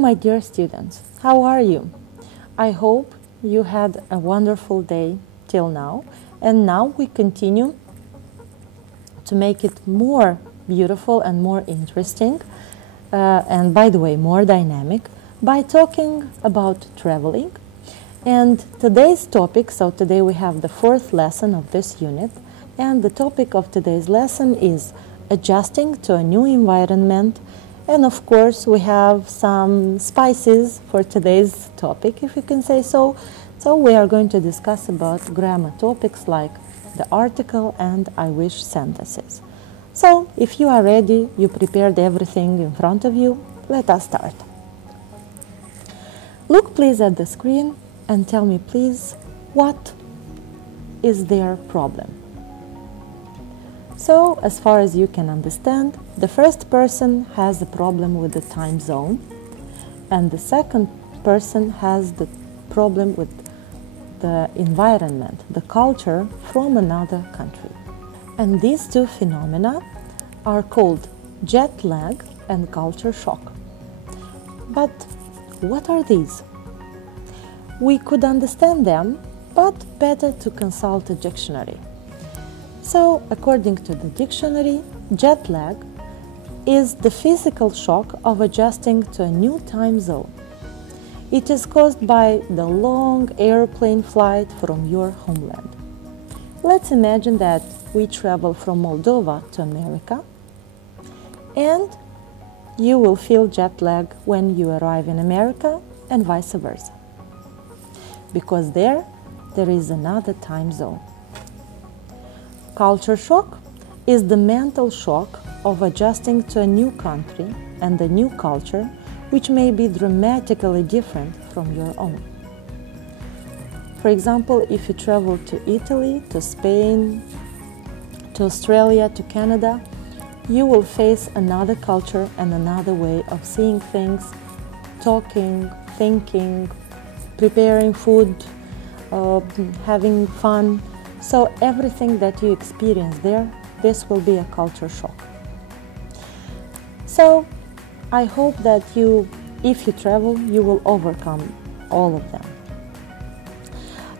my dear students, how are you? I hope you had a wonderful day till now, and now we continue to make it more beautiful and more interesting, and by the way, more dynamic, by talking about traveling. And today's topic, so today we have the fourth lesson of this unit, and the topic of today's lesson is adjusting to a new environment. And of course, we have some spices for today's topic, if you can say so. So we are going to discuss about grammar topics like the article and I wish sentences. So if you are ready, you prepared everything in front of you, let us start. Look please at the screen and tell me please, what is their problem? So, as far as you can understand, the first person has a problem with the time zone, and the second person has the problem with the environment, the culture from another country. And these two phenomena are called jet lag and culture shock. But what are these? We could understand them, but better to consult a dictionary. So, according to the dictionary, jet lag is the physical shock of adjusting to a new time zone. It is caused by the long airplane flight from your homeland. Let's imagine that we travel from Moldova to America, and you will feel jet lag when you arrive in America and vice versa, because there is another time zone. Culture shock is the mental shock of adjusting to a new country and a new culture, which may be dramatically different from your own. For example, if you travel to Italy, to Spain, to Australia, to Canada, you will face another culture and another way of seeing things, talking, thinking, preparing food, having fun. So everything that you experience there, this will be a culture shock. So I hope that if you travel, you will overcome all of them.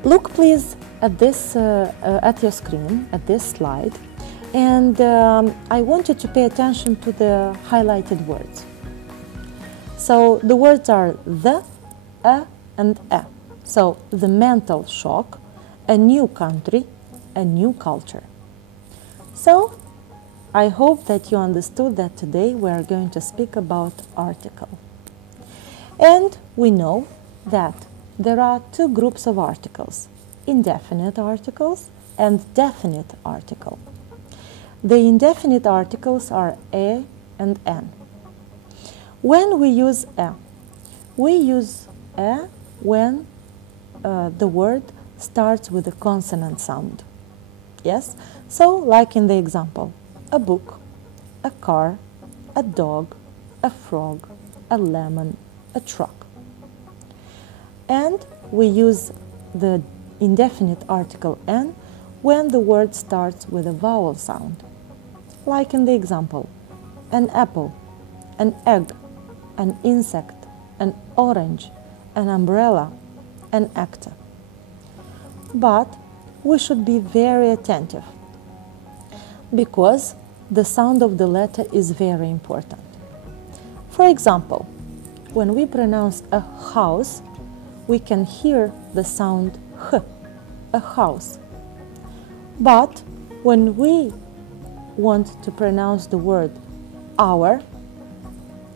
Look please at this, at your screen, at this slide, and I want you to pay attention to the highlighted words. So the words are the, a, and a. So the mental shock, a new country, a new culture. So, I hope that you understood that today we are going to speak about article. And we know that there are two groups of articles, indefinite articles and definite article. The indefinite articles are a and an. When we use a when the word starts with a consonant sound. Yes? So, like in the example, a book, a car, a dog, a frog, a lemon, a truck. And we use the indefinite article an when the word starts with a vowel sound. Like in the example, an apple, an egg, an insect, an orange, an umbrella, an actor. But we should be very attentive, because the sound of the letter is very important. For example, when we pronounce a house, we can hear the sound h, a house. But when we want to pronounce the word our,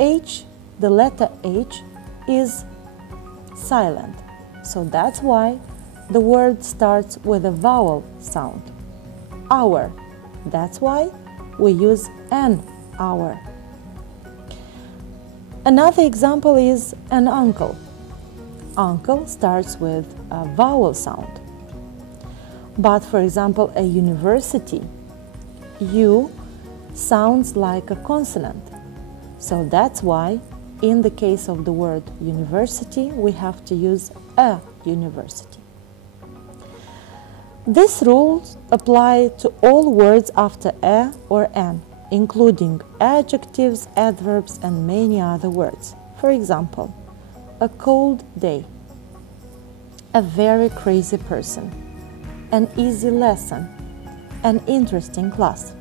h, the letter h, is silent. So that's why the word starts with a vowel sound. Our. That's why we use an hour. Another example is an uncle. Uncle starts with a vowel sound. But for example, a university, U sounds like a consonant. So that's why in the case of the word university, we have to use a university. These rules apply to all words after a or an, including adjectives, adverbs, and many other words. For example, a cold day, a very crazy person, an easy lesson, an interesting class.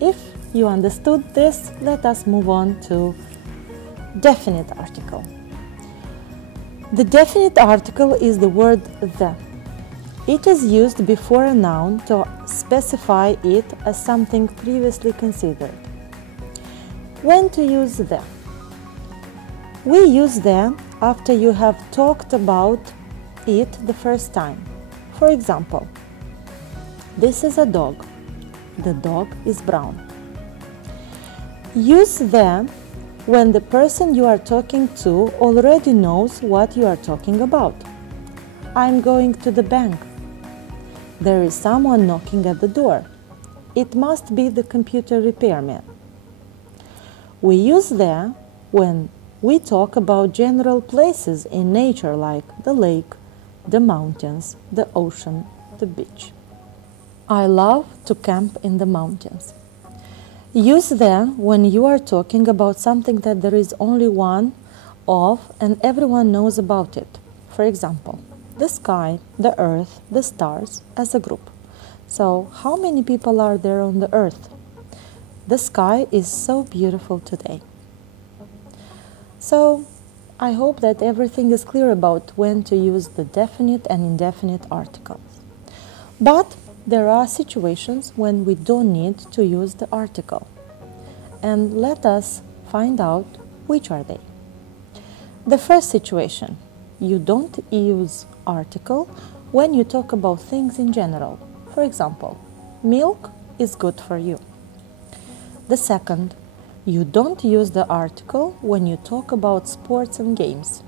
If you understood this, let us move on to definite article. The definite article is the word the. It is used before a noun to specify it as something previously considered. When to use the? We use the after you have talked about it the first time. For example, this is a dog. The dog is brown. Use the when the person you are talking to already knows what you are talking about. I'm going to the bank. There is someone knocking at the door. It must be the computer repairman. We use the when we talk about general places in nature like the lake, the mountains, the ocean, the beach. I love to camp in the mountains. Use the when you are talking about something that there is only one of and everyone knows about it. For example, the sky, the earth, the stars as a group. So, how many people are there on the earth? The sky is so beautiful today. So, I hope that everything is clear about when to use the definite and indefinite articles. But there are situations when we don't need to use the article. And let us find out which are they. The first situation, you don't use article when you talk about things in general. For example, milk is good for you. The second, you don't use the article when you talk about sports and games.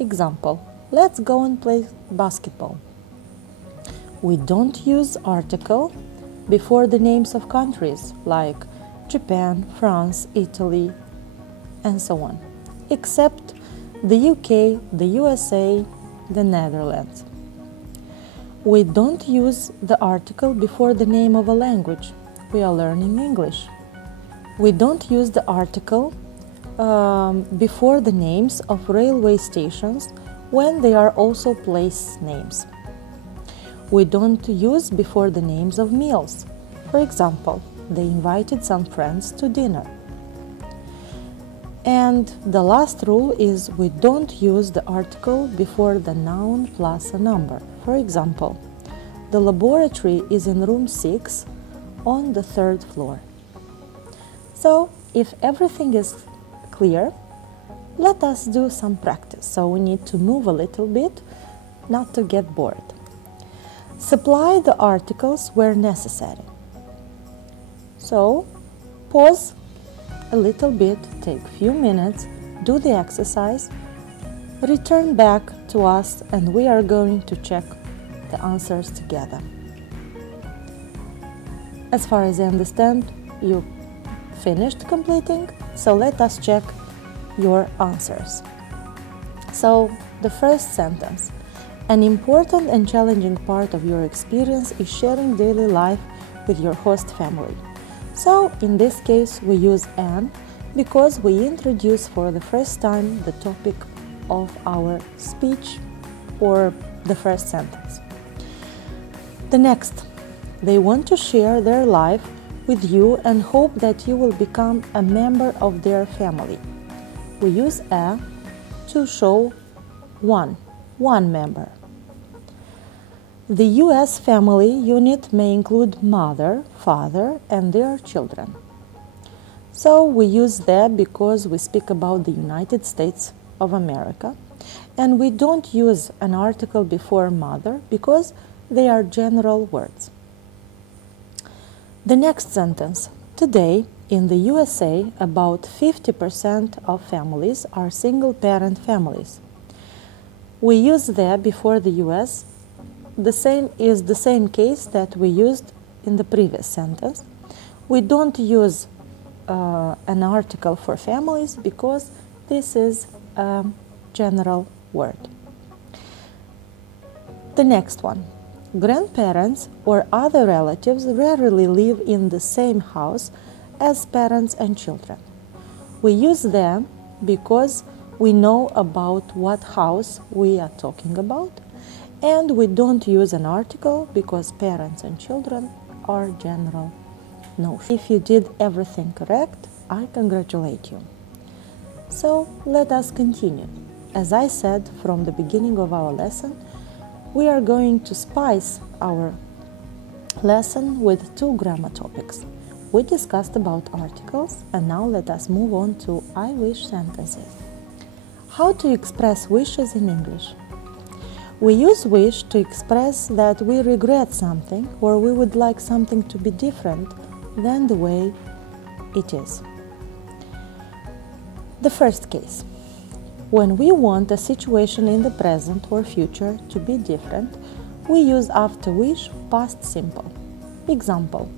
Example, let's go and play basketball. We don't use article before the names of countries like Japan, France, Italy, and so on, except the UK, the USA, the Netherlands. We don't use the article before the name of a language. We are learning English. We don't use the article before the names of railway stations when they are also place names. We don't use before the names of meals. For example, they invited some friends to dinner. And the last rule is we don't use the article before the noun plus a number. For example, the laboratory is in room 6 on the 3rd floor. So, if everything is clear, let us do some practice. So we need to move a little bit, not to get bored. Supply the articles where necessary. So, pause a little bit, take a few minutes, do the exercise, return back to us, and we are going to check the answers together. As far as I understand, you finished completing, so let us check your answers. So, the first sentence. An important and challenging part of your experience is sharing daily life with your host family. So, in this case, we use an because we introduce for the first time the topic of our speech or the first sentence. The next, they want to share their life with you and hope that you will become a member of their family. We use a to show one member. The US family unit may include mother, father, and their children. So we use that because we speak about the United States of America, and we don't use an article before mother because they are general words. The next sentence. Today, in the USA, about 50% of families are single-parent families. We use that before the US. The same case that we used in the previous sentence. We don't use an article for families because this is a general word. The next one. Grandparents or other relatives rarely live in the same house as parents and children. We use them because we know about what house we are talking about, and we don't use an article because parents and children are general notions. If you did everything correct, I congratulate you. So let us continue. As I said from the beginning of our lesson, we are going to spice our lesson with 2 grammar topics. We discussed about articles, and now let us move on to I wish sentences. How to express wishes in English? We use wish to express that we regret something or we would like something to be different than the way it is. The first case. When we want a situation in the present or future to be different, we use after wish past simple. Example: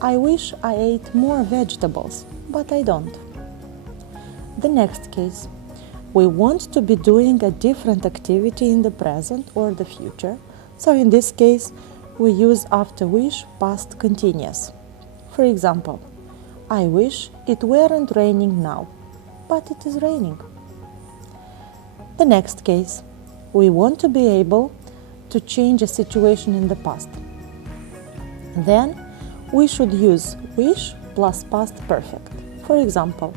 I wish I ate more vegetables, but I don't. The next case. We want to be doing a different activity in the present or the future, so in this case we use after wish past continuous. For example, I wish it weren't raining now, but it is raining. The next case. We want to be able to change a situation in the past. Then we should use wish plus past perfect. For example,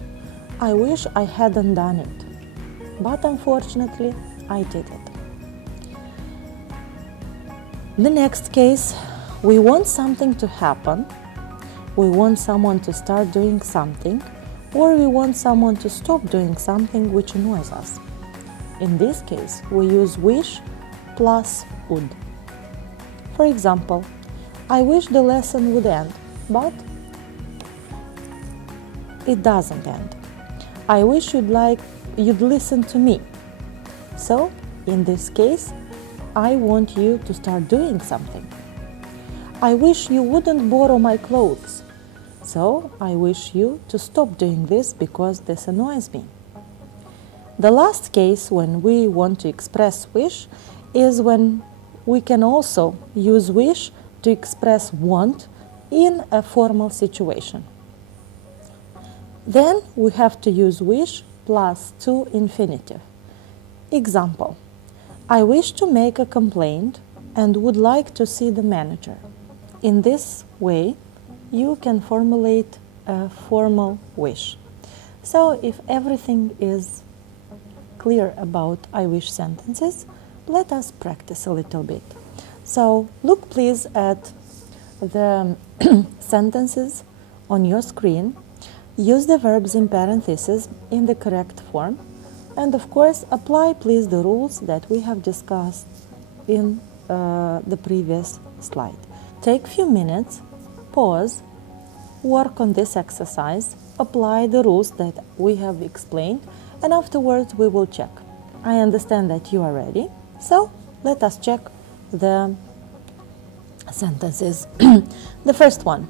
I wish I hadn't done it, but unfortunately I did it. The next case, we want something to happen, we want someone to start doing something, or we want someone to stop doing something which annoys us. In this case, we use wish plus would. For example, I wish the lesson would end, but it doesn't end. I wish you'd listen to me. So, in this case, I want you to start doing something. I wish you wouldn't borrow my clothes. So, I wish you to stop doing this because this annoys me. The last case when we want to express wish is when we can also use wish to express want in a formal situation. Then we have to use wish plus to infinitive. Example: I wish to make a complaint and would like to see the manager. In this way, you can formulate a formal wish. So if everything is clear about I wish sentences, let us practice a little bit. So look please at the sentences on your screen. Use the verbs in parentheses in the correct form, and of course apply please the rules that we have discussed in the previous slide. Take a few minutes, pause, work on this exercise, apply the rules that we have explained, and afterwards we will check. I understand that you are ready, so let us check the sentences. The first one.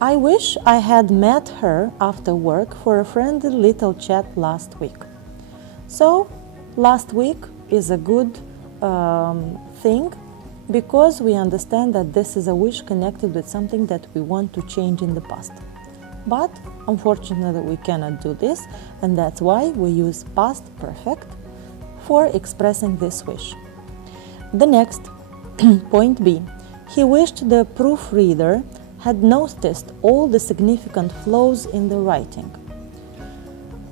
I wish I had met her after work for a friendly little chat last week. So, last week is a good thing because we understand that this is a wish connected with something that we want to change in the past. But unfortunately we cannot do this, and that's why we use past perfect for expressing this wish. The next, point B. He wished the proofreader had noticed all the significant flaws in the writing.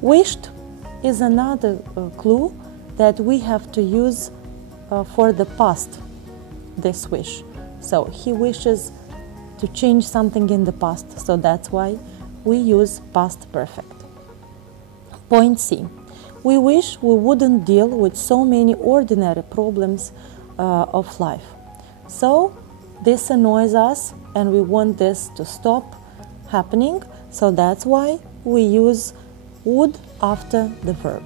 Wished is another clue that we have to use for the past, this wish. So he wishes to change something in the past, so that's why we use past perfect. Point C. We wish we wouldn't deal with so many ordinary problems of life. So this annoys us and we want this to stop happening, so that's why we use would after the verb.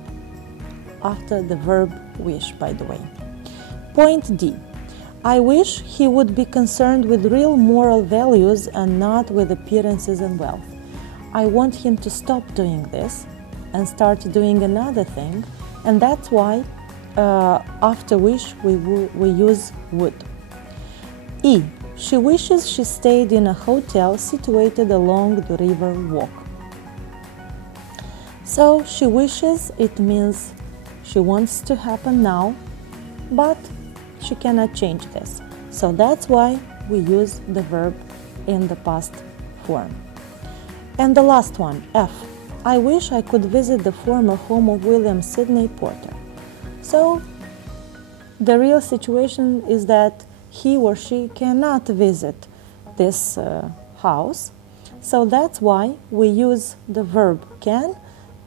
After the verb wish, by the way. Point D. I wish he would be concerned with real moral values and not with appearances and wealth. I want him to stop doing this and start doing another thing, and that's why after wish we use would. E. She wishes she stayed in a hotel situated along the river walk. So she wishes, it means she wants to happen now, but she cannot change this. So that's why we use the verb in the past form. And the last one, F. I wish I could visit the former home of William Sidney Porter. So the real situation is that he or she cannot visit this house. So that's why we use the verb can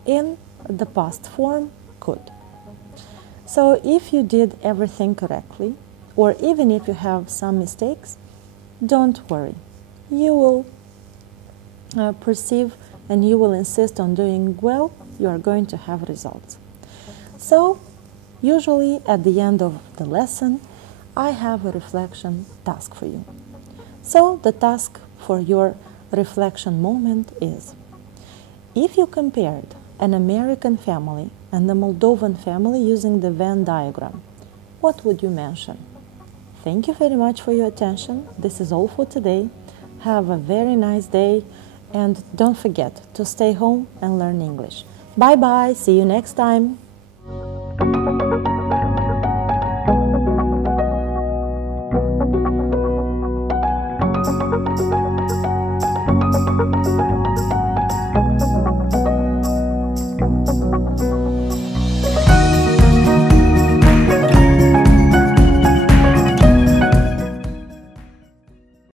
in the past form could. So if you did everything correctly, or even if you have some mistakes, don't worry. You will perceive and you will insist on doing well, you are going to have results. So usually at the end of the lesson, I have a reflection task for you. So the task for your reflection moment is, if you compared an American family and a Moldovan family using the Venn diagram, what would you mention? Thank you very much for your attention. This is all for today. Have a very nice day and don't forget to stay home and learn English. Bye bye, see you next time.